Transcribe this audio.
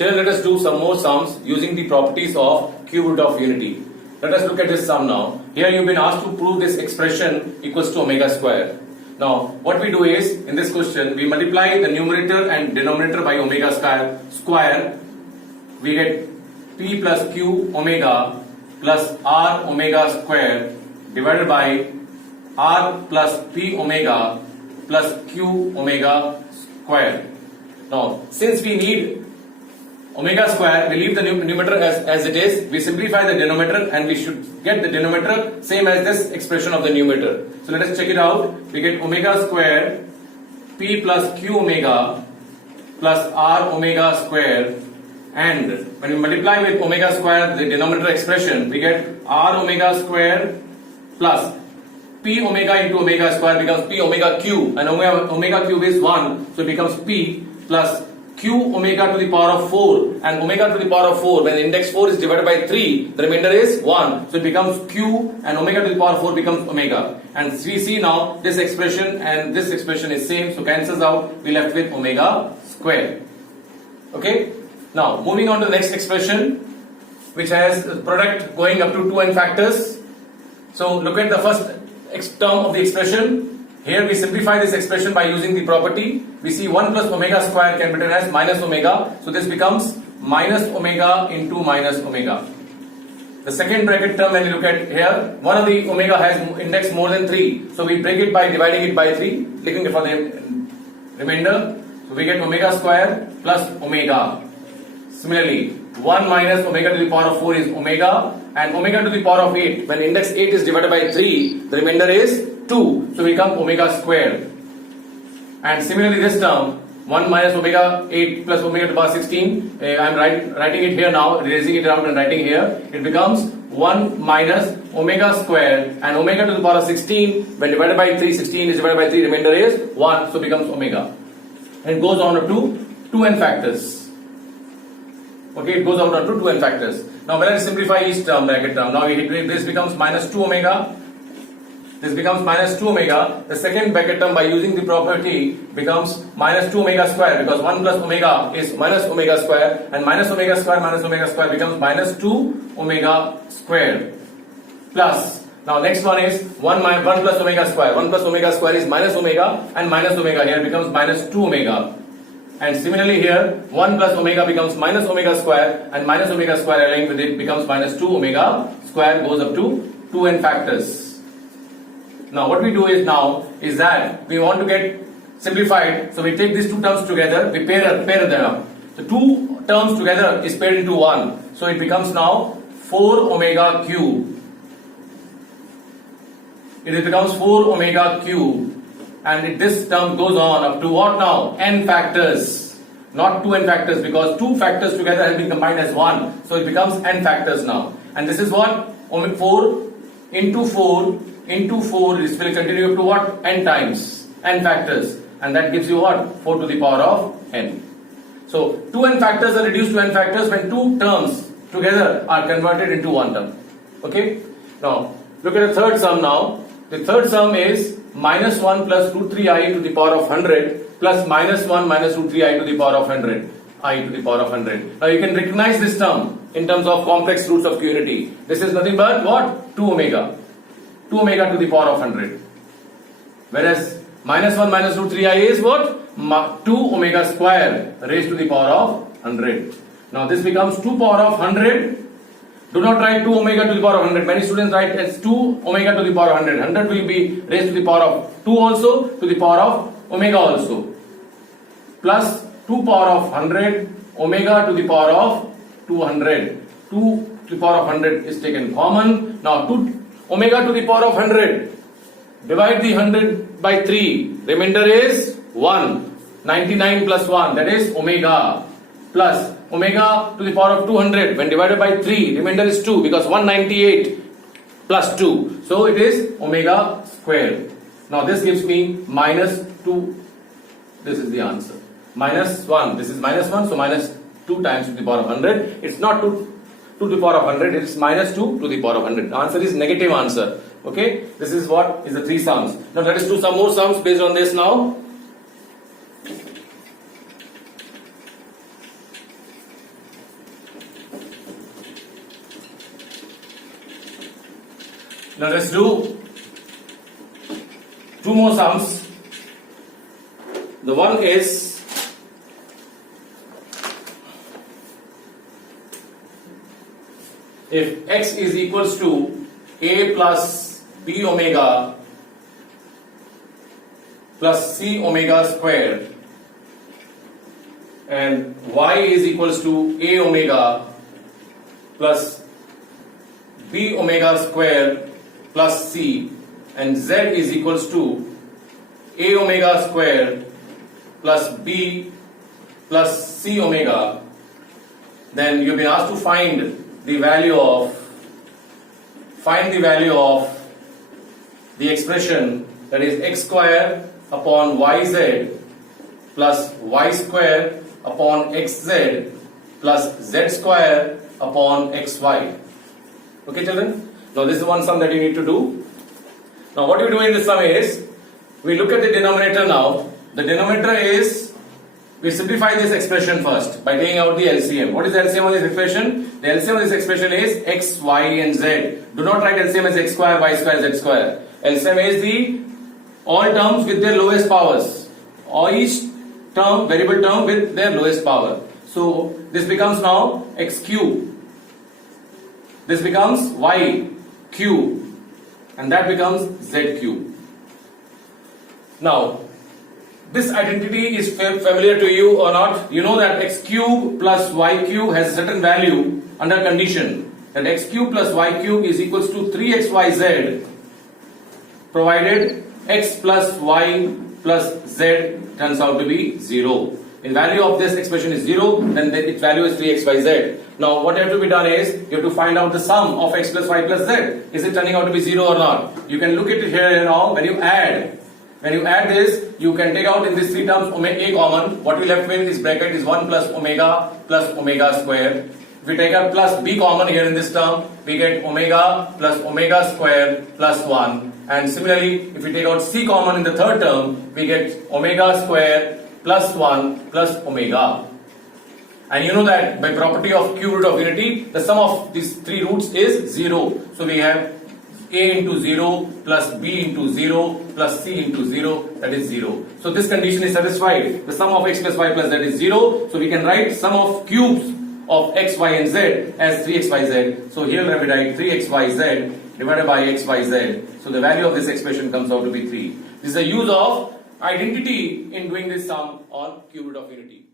Children, let us do some more sums using the properties of cube root of unity. Let us look at this sum now. Here you've been asked to prove this expression equals to omega square. Now, what we do is, in this question, we multiply the numerator and denominator by omega square. We get p plus q omega plus r omega square divided by r plus p omega plus q omega square. Now, since we need omega square, we leave the numerator as it is. We simplify the denominator and we should get the denominator same as this expression of the numerator. So let us check it out. We get omega square p plus q omega plus r omega square, and when we multiply with omega square the denominator expression, we get r omega square plus p omega into omega square becomes p omega cube, and omega cube is 1, so it becomes p plus q omega to the power of 4, and omega to the power of 4, when index 4 is divided by 3, the remainder is 1, so it becomes q, and omega to the power of 4 becomes omega. And we see now this expression and this expression is same, so cancels out, we left with omega square. Okay, now moving on to the next expression, which has product going up to 2n factors. So look at the first term of the expression. Here we simplify this expression by using the property. We see 1 plus omega square can be written as minus omega. So this becomes minus omega into minus omega. The second bracket term, when you look at here, one of the omega has index more than 3. So we break it by dividing it by 3, looking for the remainder. So we get omega square plus omega. Similarly, 1 minus omega to the power of 4 is omega, and omega to the power of 8, when index 8 is divided by 3, the remainder is 2, so we become omega square. And similarly this term, 1 minus omega 8 plus omega to the power 16, I am writing it here now, erasing it out and writing here, it becomes 1 minus omega square, and omega to the power of 16, when divided by 3, 16 is divided by 3, remainder is 1, so becomes omega. And it goes on up to 2n factors. Okay, it goes out to 2n factors. Now when I simplify each term, bracket term, now this becomes minus 2 omega. This becomes minus 2 omega. The second bracket term, by using the property, becomes minus 2 omega square, because 1 plus omega is minus omega square, and minus omega square becomes minus 2 omega square. Plus, now next one is 1 plus omega square. 1 plus omega square is minus omega, and minus omega here becomes minus 2 omega. And similarly here, 1 plus omega becomes minus omega square, and minus omega square aligned with it becomes minus 2 omega square, goes up to 2n factors. Now what we do is that we want to get simplified, so we take these two terms together, we pair them up. The two terms together is paired into 1, so it becomes now 4 omega cube. It becomes 4 omega cube. And this term goes on up to what now? N factors, not 2n factors, because 2 factors together have been combined as 1, so it becomes n factors now. And this is what? 4 into 4 into 4, this will continue up to what? N times, n factors, and that gives you what? 4 to the power of n. So 2n factors are reduced to n factors when 2 terms together are converted into 1 term. Okay? Now look at the third sum now. The third sum is minus 1 plus root 3i to the power of 100 plus minus 1 minus root 3i to the power of 100, I to the power of 100. Now you can recognize this term in terms of complex roots of unity. This is nothing but what? 2 omega. 2 omega to the power of 100. Whereas minus 1 minus root 3i is what? 2 omega square raised to the power of 100. Now this becomes 2 power of 100. Do not write 2 omega to the power of 100. Many students write as 2 omega to the power of 100. 100 will be raised to the power of 2 also, to the power of omega also. Plus 2 power of 100 omega to the power of 200. 2 to the power of 100 is taken common. Now 2 omega to the power of 100. Divide the 100 by 3. Remainder is 1. 99 plus 1, that is omega. Plus omega to the power of 200, when divided by 3, remainder is 2, because 198 plus 2, so it is omega square. Now this gives me minus 2, this is the answer. Minus 1, this is minus 1, so minus 2 times to the power of 100. It's not 2 to the power of 100, it's minus 2 to the power of 100. The answer is negative answer. Okay, this is what is the 3 sums. Now let us do some more sums based on this now. Now let's do two more sums. The one is if x is equals to a plus b omega plus c omega squared and y is equals to a omega plus b omega squared plus c and z is equals to a omega squared plus b plus c omega, then you've been asked to find the value of the expression, that is x square upon yz plus y square upon xz plus z square upon xy. Okay, children? Now this is one sum that you need to do. Now what you do in this sum is, we look at the denominator now. The denominator is, we simplify this expression first by taking out the LCM. What is the LCM of this expression? The LCM of this expression is x, y and z. Do not write LCM as x square, y square, z square. LCM is the all terms with their lowest powers, or each term, variable term with their lowest power. So this becomes now x cube, this becomes y cube, and that becomes z cube. Now this identity is familiar to you or not? You know that x cube plus y cube has a certain value under condition that x cube plus y cube is equals to 3xyz, provided x plus y plus z turns out to be 0. If value of this expression is 0, then its value is 3xyz. Now what have to be done is, you have to find out the sum of x plus y plus z. Is it turning out to be 0 or not? You can look at it here now. When you add this, you can take out in these three terms a common. What we left with is bracket is 1 plus omega square. If we take out plus b common here in this term, we get omega plus omega square plus 1. And similarly, if we take out c common in the third term, we get omega square plus 1 plus omega. And you know that by property of cube root of unity, the sum of these three roots is 0. So we have a into 0 plus b into 0 plus c into 0, that is 0. So this condition is satisfied. The sum of x plus y plus z is 0. So we can write sum of cubes of x, y and z as 3xyz. So here we write 3xyz divided by xyz. So the value of this expression comes out to be 3. This is a use of identity in doing this sum on cube root of unity.